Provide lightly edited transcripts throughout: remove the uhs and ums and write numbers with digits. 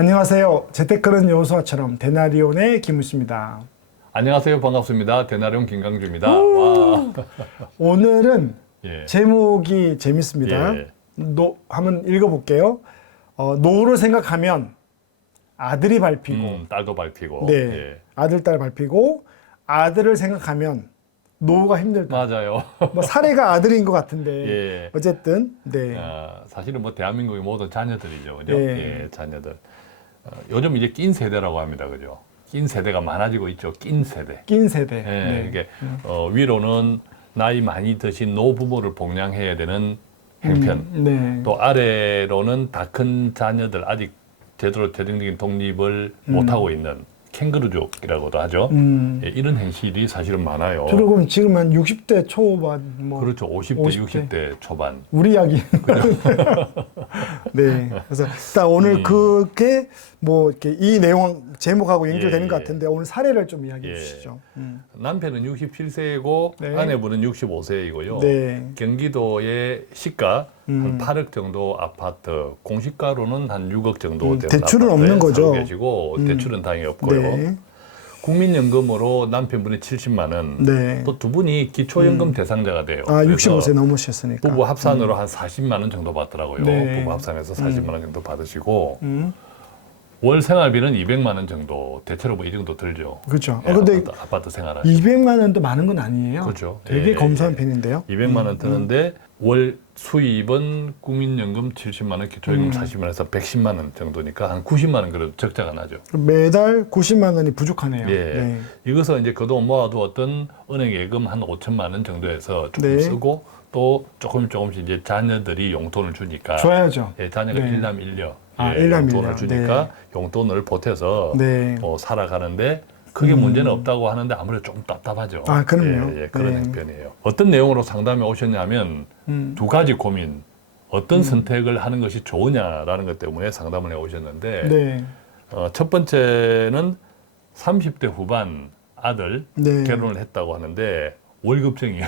안녕하세요. 재테크는 여호수아처럼 데나리온의 김우수입니다. 안녕하세요. 반갑습니다. 데나리온 김강주입니다. 와. 오늘은 예. 제목이 재밌습니다. 예. 한번 읽어볼게요. 노후를 생각하면 아들이 밟히고, 딸도 밟히고. 네, 예. 아들, 딸 밟히고, 아들을 생각하면 노후가 힘들다. 맞아요. 뭐 사례가 아들인 것 같은데, 예. 어쨌든, 네, 사실은 뭐 대한민국의 모든 자녀들이죠. 그죠? 예. 예, 자녀들. 요즘 이제 낀 세대라고 합니다. 그죠? 낀 세대가 많아지고 있죠. 낀 세대. 낀 세대. 예, 네. 이게 위로는 나이 많이 드신 노부모를 복양해야 되는 형편. 네. 또 아래로는 다 큰 자녀들 아직 제대로 재정적인 독립을 못하고 있는 캥거루족이라고도 하죠. 예, 이런 현실이 사실은 많아요. 주로 그럼 지금 한 60대 초반, 뭐. 그렇죠. 50대, 50대. 60대 초반. 우리 이야기. 네. 그래서 일단 오늘 그게 뭐 이렇게 이 내용 제목하고 연결되는 예, 것 예. 같은데 오늘 사례를 좀 이야기해 예. 주시죠. 남편은 67세이고 네. 아내분은 65세이고요. 네. 경기도의 시가 한 8억 정도 아파트, 공시가로는 한 6억 정도 되는 대출은 아파트에 없는 거죠? 살고 계시고 대출은 당연히 없고요. 네. 국민연금으로 남편분이 70만 원, 네. 또 두 분이 기초연금 대상자가 돼요. 아, 그래서 65세 넘으셨으니까. 부부 합산으로 한 40만 원 정도 받더라고요. 네. 부부 합산해서 40만 원 정도 받으시고 음. 월 생활비는 200만 원 정도, 대체로 뭐 이 정도 들죠. 그렇죠. 예, 근데 아파트 생활하시고. 200만 원도 많은 건 아니에요. 그렇죠. 되게 예, 검소한 예. 편인데요. 200만 원 드는데 월 수입은 국민연금 70만 원, 기초연금 40만 원에서 110만 원 정도니까 한 90만 원 그래도 적자가 나죠. 매달 90만 원이 부족하네요. 예. 네. 이것은 이제 그동안 모아두었던 은행 예금 한 5천만 원 정도에서 조금 네. 쓰고 또 조금씩 이제 자녀들이 용돈을 주니까 줘야죠. 예, 자녀가 네. 일남일녀 아, 예, 일남일녀. 용돈을 주니까 용돈을 보태서 네. 살아가는데 크게 문제는 없다고 하는데 아무래도 좀 답답하죠. 아, 그럼요. 예, 그런 네. 형편이에요. 어떤 내용으로 상담에 오셨냐면 두 가지 고민, 어떤 선택을 하는 것이 좋으냐라는 것 때문에 상담을 해 오셨는데 네. 첫 번째는 30대 후반 아들 네. 결혼을 했다고 하는데 월급쟁이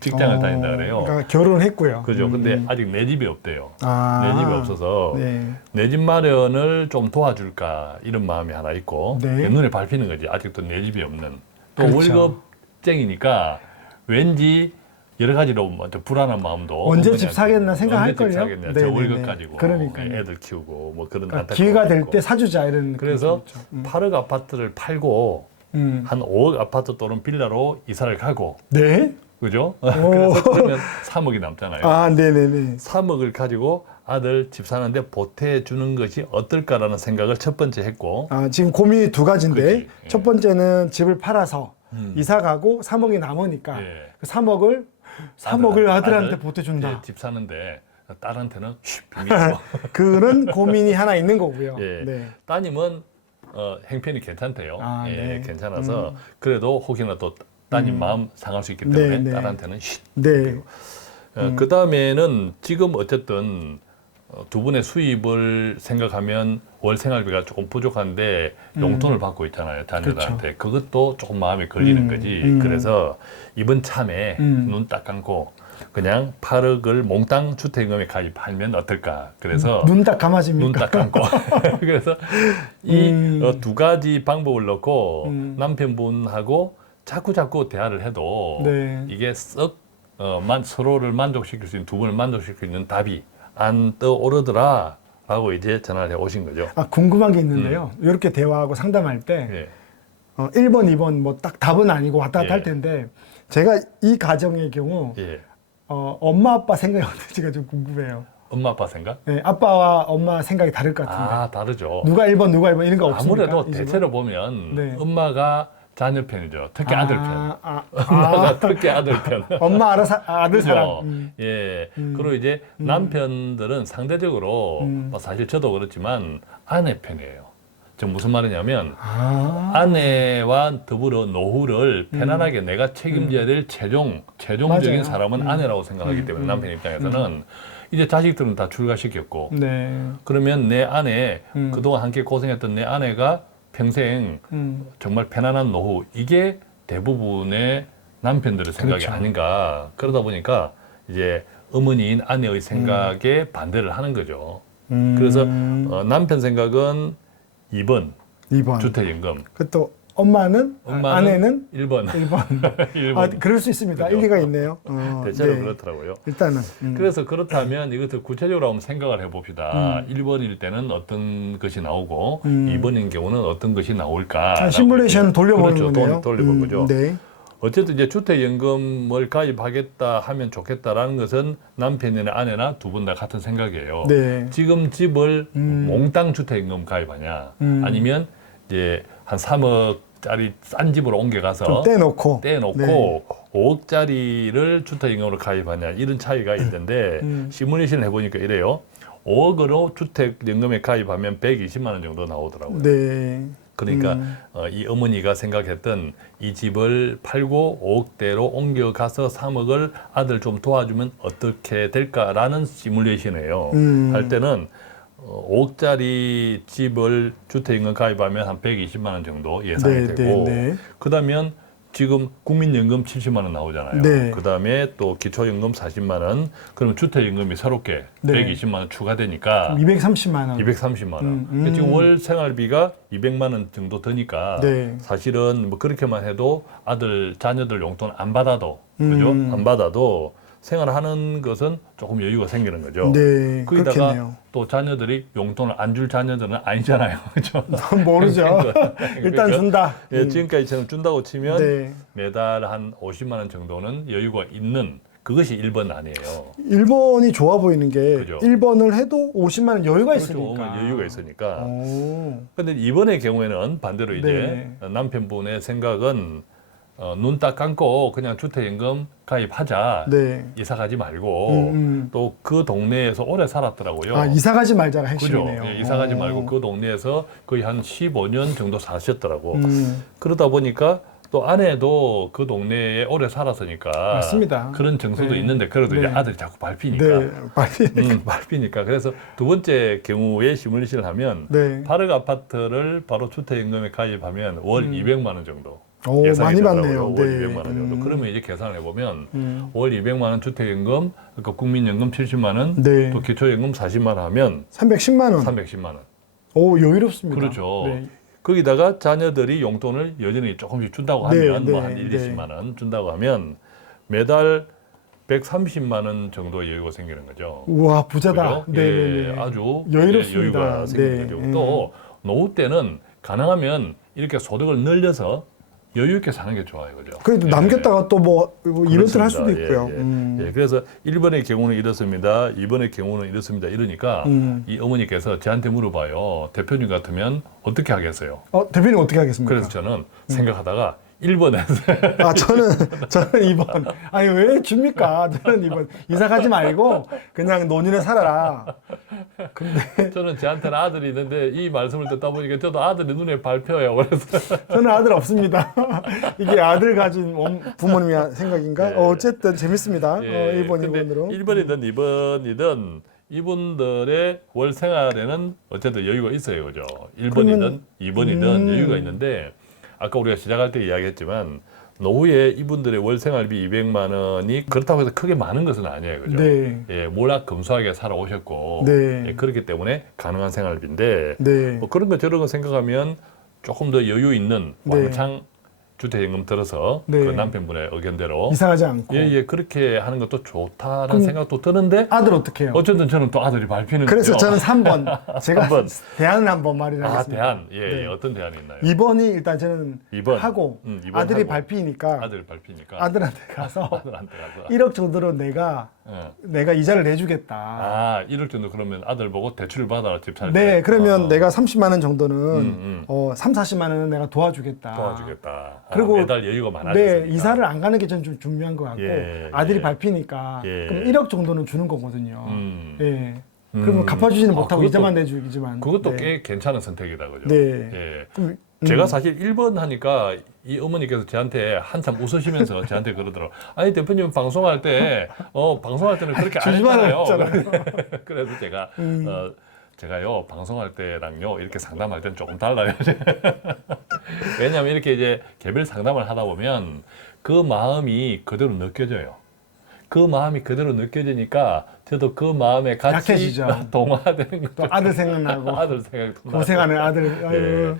직장을 다닌다 그래요. 그러니까 결혼했고요. 그죠. 근데 아직 내 집이 없대요. 아. 내 집이 없어서 네. 내 집 마련을 좀 도와줄까 이런 마음이 하나 있고 네. 눈에 밟히는 거지. 아직도 내 집이 없는. 또 그렇죠. 월급쟁이니까 왠지 여러 가지로 좀 불안한 마음도 언제 어머니한테 집 사겠나 생각할걸요? 언제 집 사겠냐. 저 네네네. 월급 가지고 그러니까요. 애들 키우고 뭐 그런 그러니까 안타까움도 기회가 될 있고. 때 사주자 이런 그래서 느낌이 있죠. 8억 아파트를 팔고 한 5억 아파트 또는 빌라로 이사를 가고 네? 그죠? 그래서 그러면 3억이 남잖아요. 아, 네네네. 3억을 가지고 아들 집 사는데 보태주는 것이 어떨까라는 생각을 첫 번째 했고 아, 지금 고민이 두 가지인데 그렇지. 예. 첫 번째는 집을 팔아서 이사 가고 3억이 남으니까 예. 그 3억을 아들한테 보태준다. 예, 집 사는데 딸한테는 비밀로. 그런 고민이 하나 있는 거고요. 예. 네. 따님은 형편이 괜찮대요. 아, 예, 네. 괜찮아서 그래도 혹여나 또 따님 마음 상할 수 있기 때문에 네. 딸한테는 네. 그 다음에는 지금 어쨌든 두 분의 수입을 생각하면 월 생활비가 조금 부족한데 용돈을 받고 있잖아요, 자녀들한테. 그것도 조금 마음에 걸리는 거지. 그래서 이번 참에 눈 딱 감고 그냥 8억을 몽땅 주택임금에 가입하면 어떨까. 그래서 눈 딱 감아집니까? 눈 딱 감고. 그래서 이 두 가지 방법을 넣고 남편분하고 자꾸 대화를 해도 네. 이게 서로를 만족시킬 수 있는, 두 분을 만족시킬 수 있는 답이 안 떠오르더라라고 이제 전화를 해 오신 거죠. 아, 궁금한 게 있는데요. 이렇게 대화하고 상담할 때 예. 1번, 2번 뭐 딱 답은 아니고 왔다 갔다 예. 할 텐데 제가 이 가정의 경우 예. 엄마 아빠 생각이 어떨지가 좀 궁금해요. 엄마 아빠 생각? 네, 아빠와 엄마 생각이 다를 것 같은데 아, 다르죠. 누가 1번 누가 2번 이런 거 없습니까? 아무래도 이 집은? 대체로 보면 네. 엄마가 자녀 편이죠. 특히 아들 편. 아, 엄마가 특히 아들 편. 엄마 알아서 아들 그죠? 사랑. 예. 그리고 이제 남편들은 상대적으로 뭐 사실 저도 그렇지만 아내 편이에요. 지금 무슨 말이냐면 아, 아내와 더불어 노후를 편안하게 내가 책임져야 될 최종적인 맞아요. 사람은 아내라고 생각하기 때문에 남편 입장에서는 이제 자식들은 다 출가시켰고 네. 그러면 내 아내 그동안 함께 고생했던 내 아내가 평생 정말 편안한 노후 이게 대부분의 남편들의 생각이 그렇죠. 아닌가. 그러다 보니까 이제 어머니인 아내의 생각에 반대를 하는 거죠. 그래서 남편 생각은 2번 2번. 주택연금. 그또 엄마는 아내는 1번. 1번. 아, 그럴 수 있습니다. 그죠. 일리가 있네요. 대체로 네. 그렇더라고요. 일단은 그래서 그렇다면 이것을 구체적으로 한번 생각을 해봅시다. 1번일 때는 어떤 것이 나오고 2번인 경우는 어떤 것이 나올까. 시뮬레이션 돌려보는 그렇죠. 거네요. 돌려본 거죠. 네. 어쨌든 이제 주택연금을 가입하겠다 하면 좋겠다라는 것은 남편이나 아내나 두 분 다 같은 생각이에요. 네. 지금 집을 몽땅 주택연금 가입하냐, 아니면 이제 한 3억짜리 싼 집으로 옮겨가서 좀 떼놓고 네. 네. 5억짜리를 주택연금으로 가입하냐 이런 차이가 있는데 시뮬레이션을 해보니까 이래요. 5억으로 주택연금에 가입하면 120만 원 정도 나오더라고요. 네. 그러니까 이 어머니가 생각했던 이 집을 팔고 5억대로 옮겨가서 3억을 아들 좀 도와주면 어떻게 될까라는 시뮬레이션이에요. 할 때는 5억짜리 집을 주택연금 가입하면 한 120만 원 정도 예상이 네, 되고 네, 네. 그다음에 지금 국민연금 70만 원 나오잖아요. 네. 그다음에 또 기초연금 40만 원, 그러면 주택연금이 새롭게 네. 120만 원 추가되니까 230만 원. 230만 원. 그러니까 지금 월 생활비가 200만 원 정도 드니까 네. 사실은 뭐 그렇게만 해도 아들 자녀들 용돈 안 받아도 그죠? 안 받아도 생활하는 것은 조금 여유가 생기는 거죠. 네. 거기다가 그렇겠네요. 또 자녀들이 용돈을 안 줄 자녀들은 아니잖아요. 그죠? 모르죠. 일단 준다. 예, 지금까지처럼 준다고 치면 네. 매달 한 50만 원 정도는 여유가 있는 그것이 1번 아니에요. 1번이 좋아 보이는 게 그죠. 1번을 해도 50만 원 여유가 그렇죠. 있으니까. 여유가 있으니까. 오. 근데 이번의 경우에는 반대로 이제 네. 남편분의 생각은 눈 딱 감고 그냥 주택연금 가입하자. 네. 이사 가지 말고 또 그 동네에서 오래 살았더라고요. 아, 이사 가지 말자가 그죠? 핵심이네요. 예, 이사 가지 오. 말고 그 동네에서 거의 한 15년 정도 사셨더라고. 음. 그러다 보니까 또 아내도 그 동네에 오래 살았으니까 맞습니다. 그런 정서도 네. 있는데 그래도 이제 네. 아들이 자꾸 밟히니까. 네. 빨리. 밟히니까. 그래서 두 번째 경우에 시뮬레이션을 하면 네. 8억 아파트를 바로 주택연금에 가입하면 월 200만 원 정도. 오, 예상이 많이 되더라고요. 받네요. 월 네. 200만 원 정도. 그러면 이제 계산을 해보면 월 200만 원 주택연금, 그러니까 국민연금 70만 원, 네. 또 기초연금 40만 원 하면 310만 원. 310만 원. 오, 여유롭습니다. 그렇죠. 네. 거기다가 자녀들이 용돈을 여전히 조금씩 준다고 네, 하면 네, 뭐 한 1, 네. 20만 원 준다고 하면 매달 130만 원 정도 여유가 생기는 거죠. 우와, 부자다. 그죠? 네, 예, 네, 네. 아주 여유롭습니다. 여유가 생기는 네. 거죠. 또 노후 때는 가능하면 이렇게 소득을 늘려서 여유 있게 사는 게 좋아요, 그죠? 그래도 예. 남겼다가 또 뭐 이벤트를 할 수도 그렇습니다. 있고요. 예, 예. 예, 그래서 1번의 경우는 이렇습니다. 2번의 경우는 이렇습니다. 이러니까 이 어머니께서 저한테 물어봐요. 대표님 같으면 어떻게 하겠어요? 대표님 어떻게 하겠습니까? 그래서 저는 생각하다가 1번에 아, 저는 2번. 아니, 왜 줍니까? 저는 2번. 이사 가지 말고 그냥 논인에 살아라. 근데 저는 저한테는 아들이 있는데 이 말씀을 듣다 보니까 저도 아들이 눈에 밟혀요. 그래서 저는 아들 없습니다. 이게 아들 가진 부모님의 생각인가? 예. 어쨌든 재밌습니다. 1번, 근데 2번으로. 1번이든 2번이든 이분들의 월 생활에는 어쨌든 여유가 있어요. 그죠? 1번이든 그러면, 2번이든 여유가 있는데 아까 우리가 시작할 때 이야기했지만 노후에 이분들의 월 생활비 200만 원이 그렇다고 해서 크게 많은 것은 아니에요. 그죠? 네. 예, 몰락 검소하게 살아오셨고 네. 예, 그렇기 때문에 가능한 생활비인데 네. 뭐 그런 거 저런 거 생각하면 조금 더 여유 있는 네. 왕창 주택연금 들어서 네. 그 남편분의 의견대로 이사 가지 않고. 예, 그렇게 하는 것도 좋다는 그럼 생각도 드는데 아들 어떻게 해요? 어쨌든 저는 또 아들이 밟히는 그래서 거죠. 저는 3번. 제가 3번. 대안을 한번 마련하겠습니다. 대안. 예, 네. 예, 어떤 대안이 있나요? 2번이 일단 저는 2번. 하고 2번 아들이 하고. 밟히니까 아들 밟히니까 아들한테 가서 아들한테 가서 1억 정도로 내가 이자를 내주겠다. 아, 1억 정도 그러면 아들 보고 대출을 받아라 집 살 때. 네, 그러면 내가 30만 원 정도는 3, 40만 원은 내가 도와주겠다. 도와주겠다. 그리고 매달 여유가 많아졌으니까. 네, 이사를 안 가는 게 전 좀 중요한 것 같고 예, 아들이 예. 밟히니까 예. 그럼 1억 정도는 주는 거거든요. 음. 예. 그러면 갚아주지는 못하고 그것도- 이자만 내주기지만. 그것도 네. 꽤 괜찮은 선택이다, 그죠? 네. 예. 그럼, 제가 사실 1번 하니까 이 어머니께서 저한테 한참 웃으시면서 저한테 그러더라고요. 아니, 대표님 방송할 때, 방송할 때는 그렇게 안 주지만 했잖아요. 했잖아요. 그래서 제가, 제가요, 방송할 때랑요, 이렇게 상담할 때는 조금 달라요. 왜냐하면 이렇게 이제 개별 상담을 하다 보면 그 마음이 그대로 느껴져요. 그 마음이 그대로 느껴지니까 저도 그 마음에 같이 약해지죠. 동화되는 거죠. 또 아들 생각나고 아들 생각도 나고. 고생하는 아들. 아유,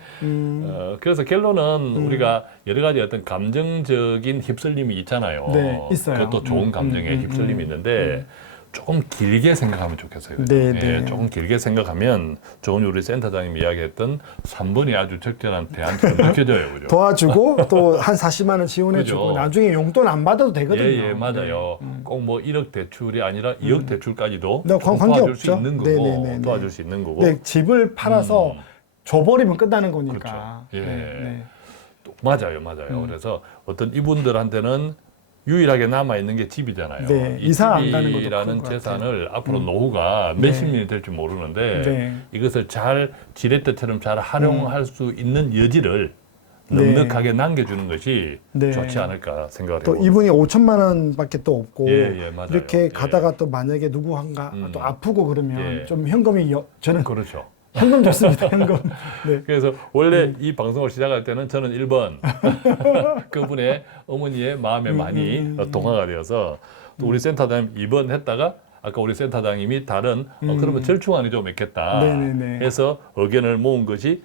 그래서 결론은 우리가 여러 가지 어떤 감정적인 휩쓸림이 있잖아요. 네, 있어요. 그것도 좋은 감정에 휩쓸림이 있는데 조금 길게 생각하면 좋겠어요. 네, 예, 네. 조금 길게 생각하면 조금 우리 센터장님이 이야기했던 3번이 아주 적절한 대안처럼 느껴져요. 그죠? 도와주고 또 한 40만 원 지원해주고 그죠. 나중에 용돈 안 받아도 되거든요. 예, 맞아요. 꼭 뭐 1억 대출이 아니라 2억 대출까지도 네, 조금 관계 도와줄 수 없죠. 있는 거고, 네, 네, 네, 네. 도와줄 수 있는 거고. 네, 집을 팔아서 줘버리면 끝나는 거니까. 그렇죠. 예. 네. 또 맞아요. 그래서 어떤 이분들한테는 유일하게 남아 있는 게 집이잖아요. 네, 이 이사 안 가는 것도 집이라는 큰것 같아요. 재산을 앞으로 노후가 몇십 년이 될지 모르는데 네. 이것을 잘 지렛대처럼 잘 활용할 수 있는 여지를 네. 넉넉하게 남겨주는 것이 네. 좋지 않을까 생각을 또 해요. 이분이 5천만 원밖에 또 없고 예, 맞아요. 이렇게 예. 가다가 또 만약에 누구 한가 또 아프고 그러면 예. 좀 현금이 저는 그렇죠. 현금 좋습니다. 현금. 네. 그래서 원래 이 방송을 시작할 때는 저는 1번 그분의 어머니의 마음에 많이 동화가 되어서 또 우리 센터장님 2번 했다가 아까 우리 센터장님이 다른 그러면 절충안이 좀 있겠다 네네네. 해서 의견을 모은 것이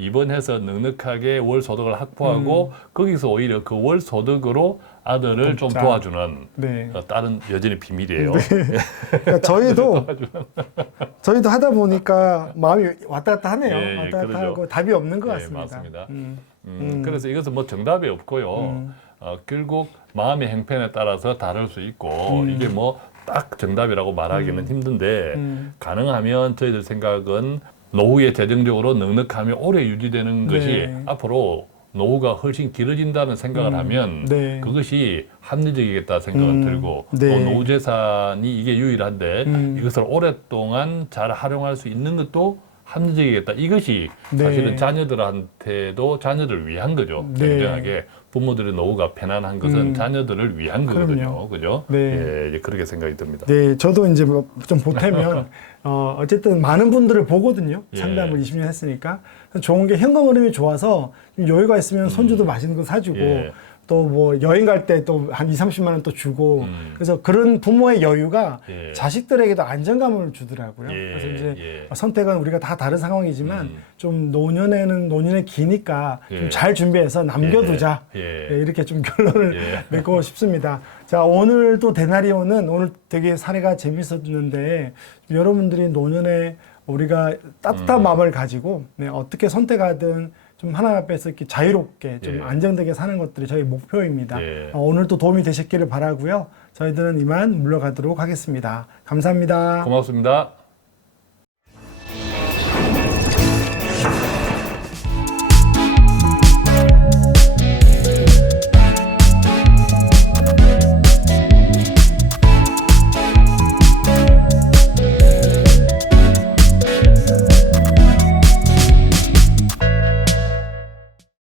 2번 해서 넉넉하게 월 소득을 확보하고 거기서 오히려 그 월 소득으로 아들을 좀 돕자. 도와주는 네. 다른 여전히 비밀이에요. 그러니까 저희도 하다 보니까 마음이 왔다 갔다 하네요. 예, 왔다 갔다 그러죠. 하고 답이 없는 것 예, 같습니다. 맞습니다. 그래서 이것은 뭐 정답이 없고요. 결국 마음의 형편에 따라서 다를 수 있고 이게 뭐 딱 정답이라고 말하기는 힘든데 가능하면 저희들 생각은 노후에 재정적으로 넉넉함이 오래 유지되는 것이 네. 앞으로 노후가 훨씬 길어진다는 생각을 하면 네. 그것이 합리적이겠다 생각은 들고 네. 또 노후 재산이 이게 유일한데 이것을 오랫동안 잘 활용할 수 있는 것도 합리적이겠다. 이것이 네. 사실은 자녀들한테도 자녀들을 위한 거죠. 네. 굉장하게 부모들의 노후가 편안한 것은 자녀들을 위한 거거든요. 그죠? 네. 예, 이제 그렇게 생각이 듭니다. 네, 저도 이제 뭐 좀 보태면 어쨌든 많은 분들을 보거든요. 예. 상담을 20년 했으니까 좋은 게 현금 흐름이 좋아서 좀 여유가 있으면 손주도 맛있는 거 사주고 예. 또 뭐 여행 갈 때 또 한 2, 30만 원 또 주고 그래서 그런 부모의 여유가 예. 자식들에게도 안정감을 주더라고요. 예. 그래서 이제 예. 선택은 우리가 다 다른 상황이지만 좀 노년에는 노년의 기니까 예. 좀 잘 준비해서 남겨두자. 예. 네, 이렇게 좀 결론을 예. 맺고 싶습니다. 자, 오늘도 데나리오는 오늘 되게 사례가 재밌었는데 여러분들이 노년에 우리가 따뜻한 마음을 가지고 네, 어떻게 선택하든 좀 하나 빼서 이렇게 자유롭게 좀 예. 안정되게 사는 것들이 저희 목표입니다. 예. 오늘도 도움이 되셨기를 바라고요. 저희들은 이만 물러가도록 하겠습니다. 감사합니다. 고맙습니다.